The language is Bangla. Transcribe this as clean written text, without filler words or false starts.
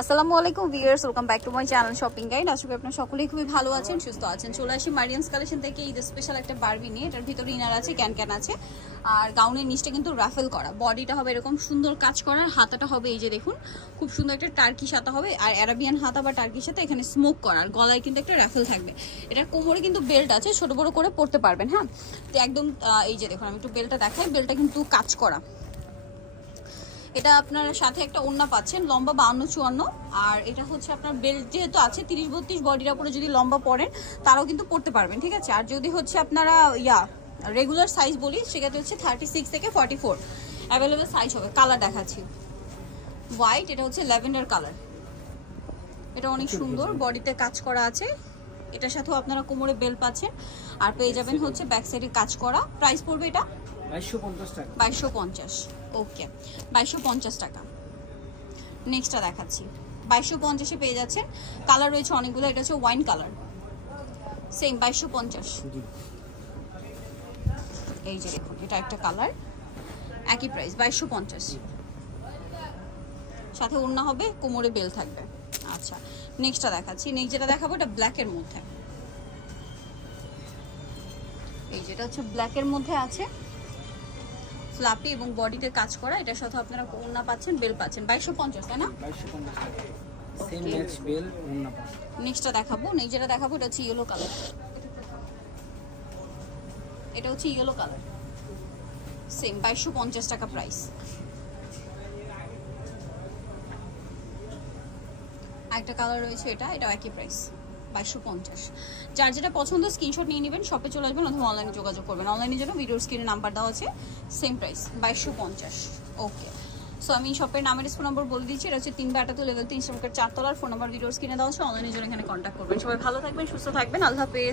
আসসালামু আলাইকুম viewers, welcome back to my channel shopping guide. আশা করি আপনারা সকলেই খুবই ভালো আছেন, সুস্থ আছেন। চলে আসি মারিয়ামস কালেকশন থেকে ঈদ স্পেশাল একটা বারবি নিয়ে। এটার ভিতরে ইনার আছে, ক্যান আছে, আর গাউনের নিচটা কিন্তু রাফেল করা। বডিটা হবে এরকম সুন্দর কাজ করা, হাতাটা হবে এই যে দেখুন খুব সুন্দর একটা টার্কিশ হাতা হবে, আর অ্যারাবিয়ান হাতা বা টার্কিশ হাতা এখানে স্মোক করা, আর গলায় কিন্তু একটা রাফেল থাকবে। এটার কোমরে কিন্তু বেল্ট আছে, ছোট বড় করে পরতে পারবেন। হ্যাঁ, তো একদম এই যে দেখুন আমি একটু বেল্টটা দেখাই, বেল্টটা কিন্তু কাজ করা। এটা আপনার সাথে একটা ওড়না পাচ্ছেন, লম্বা 52-54, আর এটা হচ্ছে আপনার বেল্ট যেহেতু আছে 30-32 বডির উপরে যদি লম্বা পরেন তারাও কিন্তু পরতে পারবেন, ঠিক আছে। আর যদি হচ্ছে আপনারা রেগুলার সাইজ বলি সেক্ষেত্রে হচ্ছে 36 থেকে 44 অ্যাভেলেবেল সাইজ হবে। কালার দেখাচ্ছি হোয়াইট, এটা হচ্ছে ল্যাভেন্ডার কালার। এটা অনেক সুন্দর, বডিতে কাজ করা আছে। এটার সাথেও আপনারা কোমরে বেল্ট পাচ্ছেন, আর পেয়ে যাবেন হচ্ছে ব্যাক সাইডে কাজ করা। প্রাইস পড়বে এটা 2250 টাকা। 2250, ওকে 2250 টাকা। নেক্সটটা দেখাচ্ছি 2250-এ পেয়ে যাচ্ছেন। কালার রয়েছে অনেকগুলো, এটা হচ্ছে ওয়াইন কালার, সেম 2250। এই যে দেখুন এটা একটা কালার, একই প্রাইস 2250। সাথে ওড়না হবে, কোমরে বেল থাকবে। আচ্ছা, নেক্সটটা দেখাচ্ছি। নেক্সট যেটা দেখাবো এটা ব্ল্যাকের মধ্যে। এই যেটা হচ্ছে ব্ল্যাকের মধ্যে আছে, ফ্লাপি এবং বডিতে কাজ করা। এটার সাথে আপনারা ওড়না পাচ্ছেন, বেল পাচ্ছেন। 2250, তাই না? 2250 টাকা। সেম ম্যাচ বেল ওন্না পাস। নেক্সটটা দেখাবো, নেক্সট যেটা দেখাবো এটা হচ্ছে ইয়েলো কালার। এটা হচ্ছে ইয়েলো কালার, সেম 2250 টাকা প্রাইস। একটা কালার রয়েছে, এটাও একই প্রাইস 2250। যার যেটা পছন্দ স্ক্রিনশট নিয়ে নেবেন, শপে চলে আসবেন অথবা অনলাইনে যোগাযোগ করবেন। অনলাইনের জন্য ভিডিওর স্ক্রিনে নাম্বার দেওয়া আছে, সেম প্রাইস 2250। ওকে, সো আমি শপের নামের ফোন নম্বর বলে দিচ্ছি। এটা হচ্ছে 3/8 লেভেল 3 ইস্টার্ন মার্কেট 4 তলার। ফোন নাম্বার ভিডিওর স্ক্রিনে দেওয়া আছে, অনলাইনের জন্য এখানে কন্ট্যাক্ট করবেন। সবাই ভালো থাকবেন, সুস্থ থাকবেন, আল্লাহ হাফেজ।